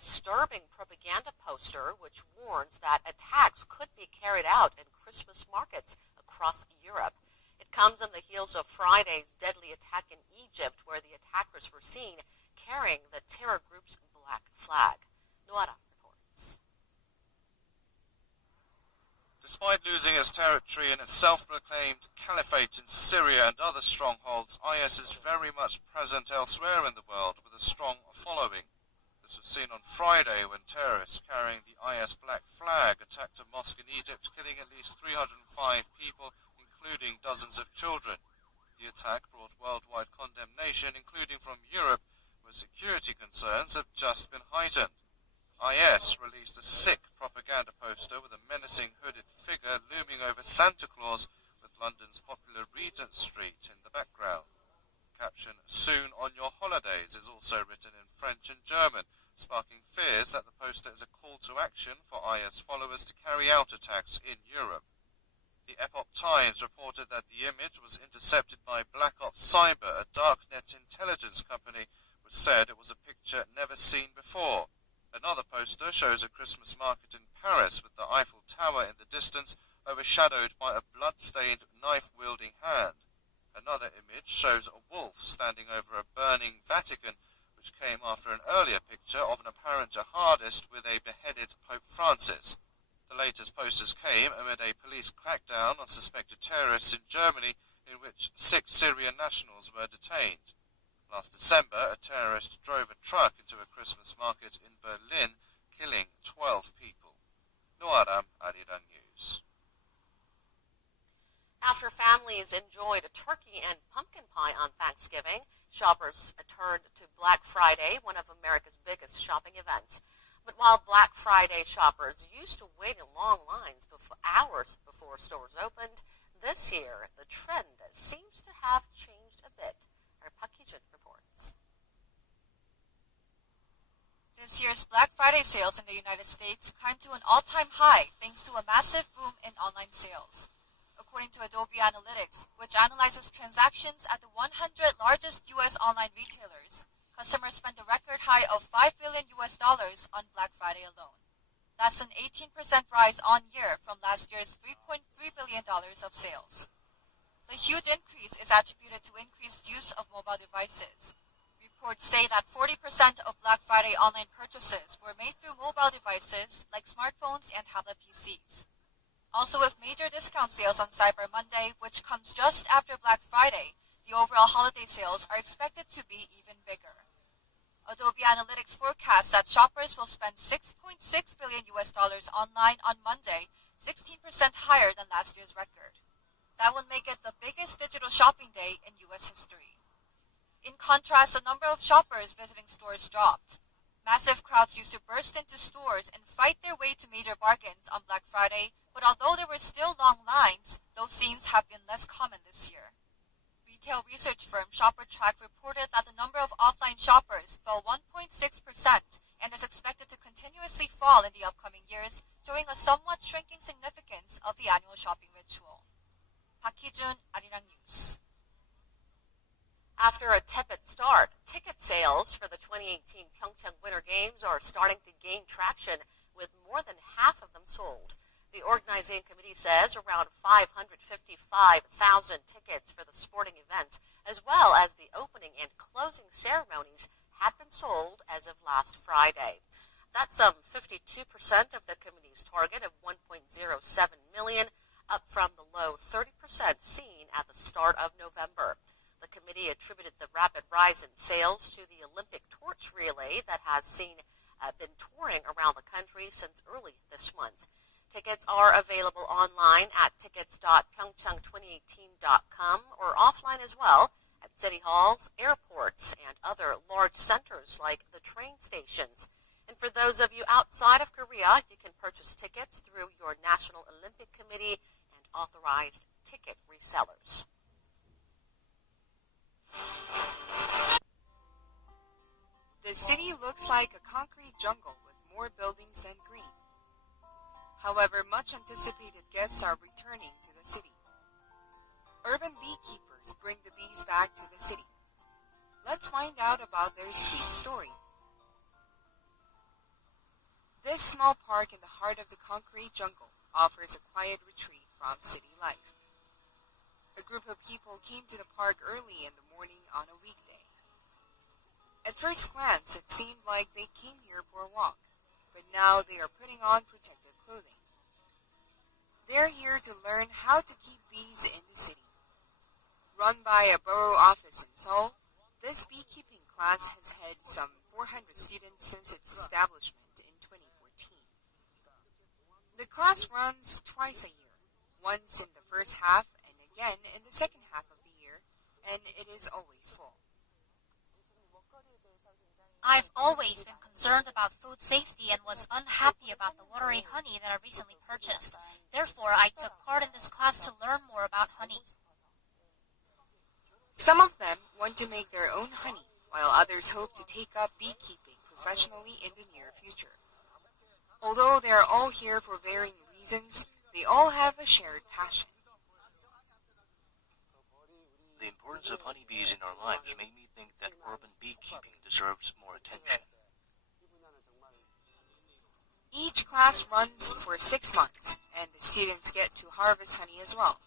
disturbing propaganda poster which warns that attacks could be carried out in Christmas markets across Europe. It comes on the heels of Friday's deadly attack in Egypt, where the attackers were seen carrying the terror group's black flag. Noara reports. Despite losing its territory in its self-proclaimed caliphate in Syria and other strongholds, IS is very much present elsewhere in the world with a strong following. This was seen on Friday when terrorists carrying the IS black flag attacked a mosque in Egypt, killing at least 305 people, including dozens of children. The attack brought worldwide condemnation, including from Europe, where security concerns have just been heightened. IS released a sick propaganda poster with a menacing hooded figure looming over Santa Claus, with London's popular Regent Street in the background. The caption, "Soon on your holidays," is also written in French and German, sparking fears that the poster is a call to action for IS followers to carry out attacks in Europe. The Epoch Times reported that the image was intercepted by Black Ops Cyber, a darknet intelligence company, which said it was a picture never seen before. Another poster shows a Christmas market in Paris with the Eiffel Tower in the distance, overshadowed by a blood-stained knife-wielding hand. Another image shows a wolf standing over a burning Vatican, which came after an earlier picture of an apparent jihadist with a beheaded Pope Francis. The latest posters came amid a police crackdown on suspected terrorists in Germany, in which 6 Syrian nationals were detained. Last December, a terrorist drove a truck into a Christmas market in Berlin, killing 12 people. Noaram, Arirang News. After families enjoyed a turkey and pumpkin pie on Thanksgiving, shoppers turned to Black Friday, one of America's biggest shopping events. But while Black Friday shoppers used to wait in long lines hours before stores opened, this year the trend seems to have changed a bit. Our PeoyChang reports. This year's Black Friday sales in the United States climbed to an all-time high thanks to a massive boom in online sales. According to Adobe Analytics, which analyzes transactions at the 100 largest U.S. online retailers, customers spent a record high of $5 billion on Black Friday alone. That's an 18% rise on year from last year's $3.3 billion of sales. The huge increase is attributed to increased use of mobile devices. Reports say that 40% of Black Friday online purchases were made through mobile devices like smartphones and tablet PCs. Also, with major discount sales on Cyber Monday, which comes just after Black Friday, the overall holiday sales are expected to be even bigger. Adobe Analytics forecasts that shoppers will spend $6.6 billion online on Monday, 16% higher than last year's record. That would make it the biggest digital shopping day in U.S. history. In contrast, the number of shoppers visiting stores dropped. Massive crowds used to burst into stores and fight their way to major bargains on Black Friday, but although there were still long lines, those scenes have been less common this year. Retail research firm ShopperTrack reported that the number of offline shoppers fell 1.6% and is expected to continuously fall in the upcoming years, showing a somewhat shrinking significance of the annual shopping ritual. PeoyChang, Arirang News. After a tepid start, ticket sales for the 2018 PyeongChang Winter Games are starting to gain traction, with more than half of them sold. The organizing committee says around 555,000 tickets for the sporting events, as well as the opening and closing ceremonies, had been sold as of last Friday. That's 52% of the committee's target of 1.07 million, up from the low 30% seen at the start of November. The committee attributed the rapid rise in sales to the Olympic torch relay that has been touring around the country since early this month. Tickets are available online at tickets.pyeongchang2018.com or offline as well at city halls, airports, and other large centers like the train stations. And for those of you outside of Korea, you can purchase tickets through your National Olympic Committee and authorized ticket resellers. The city looks like a concrete jungle with more buildings than green. However, much anticipated guests are returning to the city. Urban beekeepers bring the bees back to the city. Let's find out about their sweet story. This small park in the heart of the concrete jungle offers a quiet retreat from city life. A group of people came to the park early in the morning on a weekday. At first glance, it seemed like they came here for a walk, but now they are putting on protective clothing. They're here to learn how to keep bees in the city. Run by a borough office in Seoul, this beekeeping class has had some 400 students since its establishment in 2014. The class runs twice a year, once in the first half and again in the second half of the year, and it is always full. I've always been concerned about food safety and was unhappy about the watery honey that I recently purchased. Therefore, I took part in this class to learn more about honey. Some of them want to make their own honey, while others hope to take up beekeeping professionally in the near future. Although they are all here for varying reasons, they all have a shared passion. The importance of honeybees in our lives made me think that urban beekeeping deserves more attention. Each class runs for 6 months, and the students get to harvest honey as well.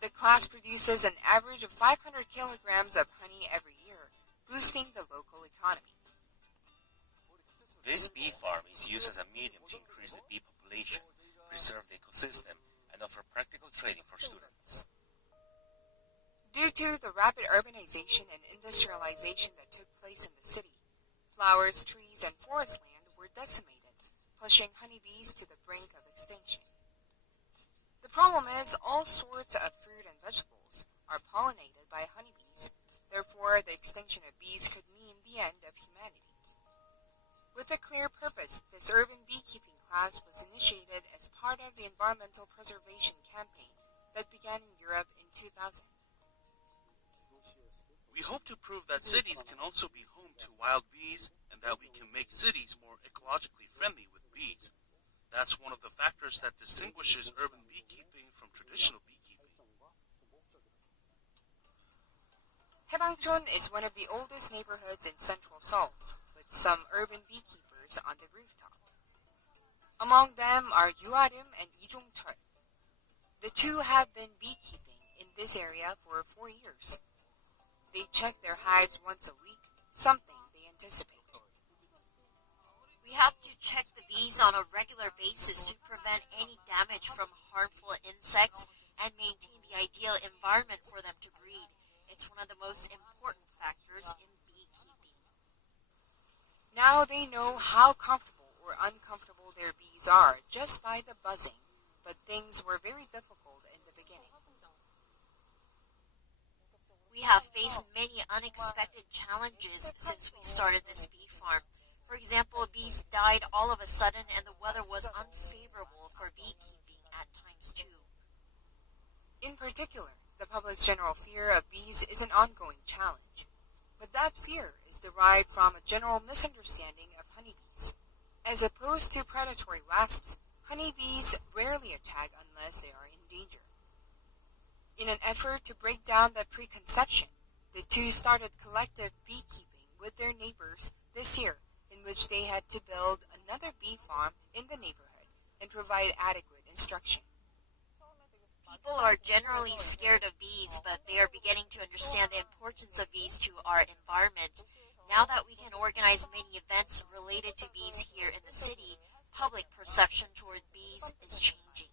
The class produces an average of 500 kilograms of honey every year, boosting the local economy. This bee farm is used as a medium to increase the bee population, preserve the ecosystem, and offer practical training for students. Due to the rapid urbanization and industrialization that took place in the city, flowers, trees, and forest land were decimated, pushing honeybees to the brink of extinction. The problem is all sorts of fruit and vegetables are pollinated by honeybees. Therefore, the extinction of bees could mean the end of humanity. With a clear purpose, this urban beekeeping class was initiated as part of the environmental preservation campaign that began in Europe in 2000. We hope to prove that cities can also be home to wild bees and that we can make cities more ecologically friendly with bees. That's one of the factors that distinguishes urban beekeeping from traditional beekeeping. Haebangchon is one of the oldest neighborhoods in central Seoul, with some urban beekeepers on the rooftop. Among them are Yuarim and Ijongcheol. The two have been beekeeping in this area for 4 years. They check their hives once a week, something they anticipate. We have to check the bees on a regular basis to prevent any damage from harmful insects and maintain the ideal environment for them to breed. It's one of the most important factors in beekeeping. Now they know how comfortable or uncomfortable their bees are just by the buzzing, but things were very difficult in the beginning. We have faced many unexpected challenges since we started this bee farm. For example, bees died all of a sudden and the weather was unfavorable for beekeeping at times too. In particular, the public's general fear of bees is an ongoing challenge. But that fear is derived from a general misunderstanding of honeybees. As opposed to predatory wasps, honeybees rarely attack unless they are in danger. In an effort to break down that preconception, the two started collective beekeeping with their neighbors this year, in which they had to build another bee farm in the neighborhood and provide adequate instruction. People are generally scared of bees, but they are beginning to understand the importance of bees to our environment. Now that we can organize many events related to bees here in the city, public perception toward bees is changing.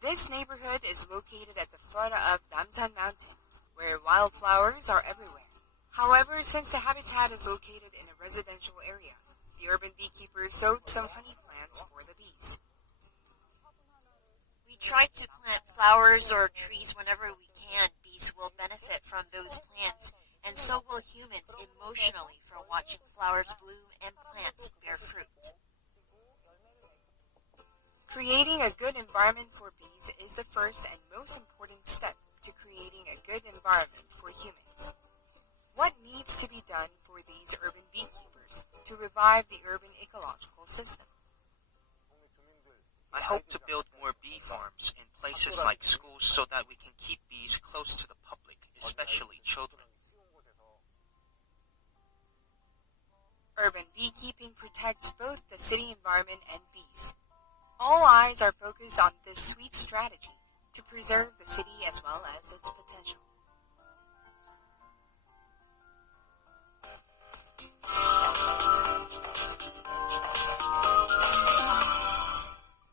This neighborhood is located at the foot of Namsan Mountain, where wildflowers are everywhere. However, since the habitat is located in a residential area, the urban beekeepers sowed some honey plants for the bees. We try to plant flowers or trees whenever we can. Bees will benefit from those plants, and so will humans emotionally from watching flowers bloom and plants bear fruit. Creating a good environment for bees is the first and most important step to creating a good environment for humans. What needs to be done for these urban beekeepers to revive the urban ecological system? I hope to build more bee farms in places like schools so that we can keep bees close to the public, especially children. Urban beekeeping protects both the city environment and bees. All eyes are focused on this sweet strategy to preserve the city as well as its potential.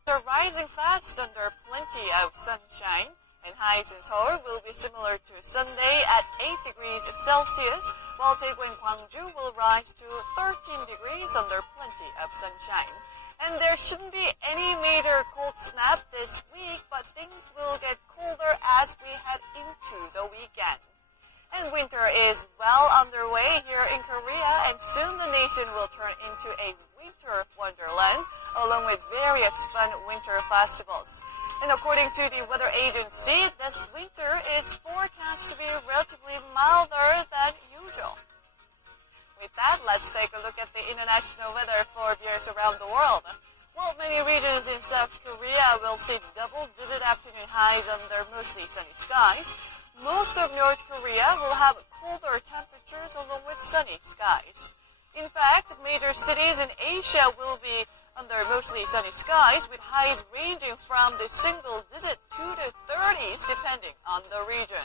They're rising fast under plenty of sunshine, and highs in Seoul will be similar to Sunday at 8 degrees Celsius, while Daegu and Gwangju will rise to 13 degrees under plenty of sunshine. And there shouldn't be any major cold snap this week, but things will get colder as we head into the weekend. And winter is well underway here in Korea, and soon the nation will turn into a winter wonderland, along with various fun winter festivals. And according to the weather agency, this winter is forecast to be relatively milder than usual. With that, let's take a look at the international weather for viewers around the world. Well, many regions in South Korea will see double-digit afternoon highs under mostly sunny skies. Most of North Korea will have colder temperatures along with sunny skies. In fact, major cities in Asia will be under mostly sunny skies with highs ranging from the single-digit to the 30s depending on the region.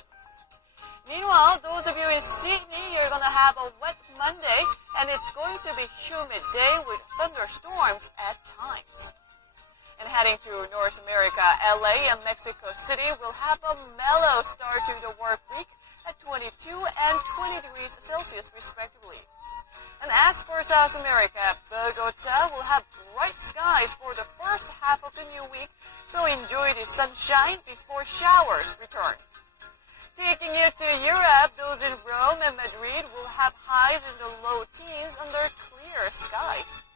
Meanwhile, those of you in Sydney, you're going to have a wet Monday, and it's going to be humid day with thunderstorms at times. And heading to North America, LA and Mexico City will have a mellow start to the work week at 22 and 20 degrees Celsius respectively. And as for South America, Bogota will have bright skies for the first half of the new week, so enjoy the sunshine before showers return. Taking you to Europe, those in Rome and Madrid will have highs in the low teens under clear skies.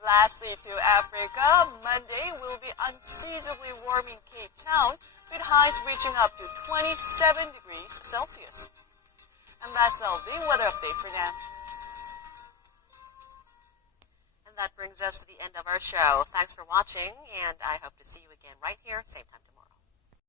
Lastly, to Africa, Monday will be unseasonably warm in Cape Town, with highs reaching up to 27 degrees Celsius. And that's all the weather update for now. And that brings us to the end of our show. Thanks for watching, and I hope to see you again right here, same time tomorrow.